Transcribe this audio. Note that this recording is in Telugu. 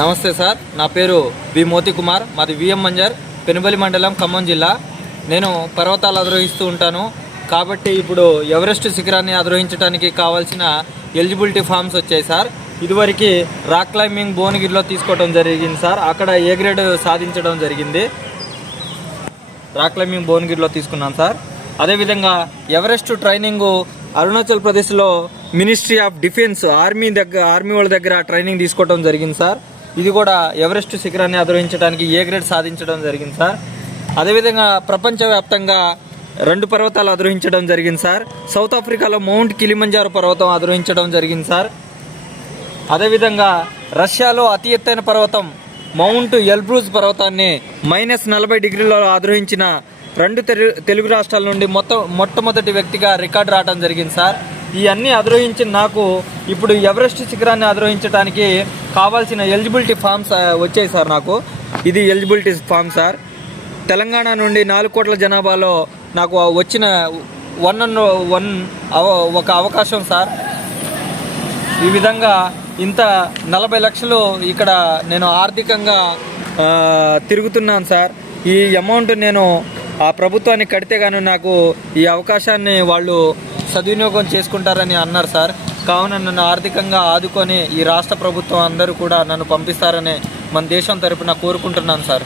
నమస్తే సార్, నా పేరు వి మోతి కుమార్. మాది విఎం మంజర్, పెనుబలి మండలం, ఖమ్మం జిల్లా. నేను పర్వతాలు అధిరోహిస్తూ ఉంటాను కాబట్టి ఇప్పుడు ఎవరెస్ట్ శిఖరాన్ని అధిరోహించడానికి కావాల్సిన ఎలిజిబిలిటీ ఫామ్స్ వచ్చాయి సార్. ఇదివరకు రాక్ క్లైంబింగ్ భువనగిరిలో తీసుకోవడం జరిగింది సార్. అక్కడ ఏ గ్రేడ్ సాధించడం జరిగింది. రాక్ క్లైంబింగ్ భువనగిరిలో తీసుకున్నాను సార్. అదేవిధంగా ఎవరెస్ట్ ట్రైనింగ్ అరుణాచల్ ప్రదేశ్లో మినిస్ట్రీ ఆఫ్ డిఫెన్స్ ఆర్మీ వాళ్ళ దగ్గర ట్రైనింగ్ తీసుకోవడం జరిగింది సార్. ఇది కూడా ఎవరెస్ట్ శిఖరాన్ని అధిరోహించడానికి ఏ గ్రేడ్ సాధించడం జరిగింది సార్. అదేవిధంగా ప్రపంచవ్యాప్తంగా 2 పర్వతాలు అధిరోహించడం జరిగింది సార్. సౌత్ ఆఫ్రికాలో మౌంట్ కిలిమంజారో పర్వతం అధిరోహించడం జరిగింది సార్. అదేవిధంగా రష్యాలో అతి ఎత్తైన పర్వతం మౌంట్ ఎల్బ్రూజ్ పర్వతాన్ని -40 డిగ్రీలలో అధిరోహించిన 2 తెలుగు రాష్ట్రాల నుండి మొట్టమొదటి వ్యక్తిగా రికార్డు రావడం జరిగింది సార్. ఈ అన్నీ అధిరోహించిన నాకు ఇప్పుడు ఎవరెస్ట్ శిఖరాన్ని అధిరోహించడానికి కావాల్సిన ఎలిజిబిలిటీ ఫామ్స్ వచ్చాయి సార్. నాకు ఇది ఎలిజిబిలిటీ ఫామ్ సార్. తెలంగాణ నుండి 4 కోట్ల జనాభాలో నాకు వచ్చిన 1 ఒక అవకాశం సార్. ఈ విధంగా ఇంత 40 లక్షలు ఇక్కడ నేను ఆర్థికంగా తిరుగుతున్నాను సార్. ఈ అమౌంట్ నేను ఆ ప్రభుత్వానికి కడితే కానీ నాకు ఈ అవకాశాన్ని వాళ్ళు సద్వినియోగం చేసుకుంటారని అన్నారు సార్. కావున నన్ను ఆర్థికంగా ఆదుకొని ఈ రాష్ట్ర ప్రభుత్వం అందరూ కూడా నన్ను పంపిస్తారని మన దేశం తరపున కోరుకుంటున్నాను సార్.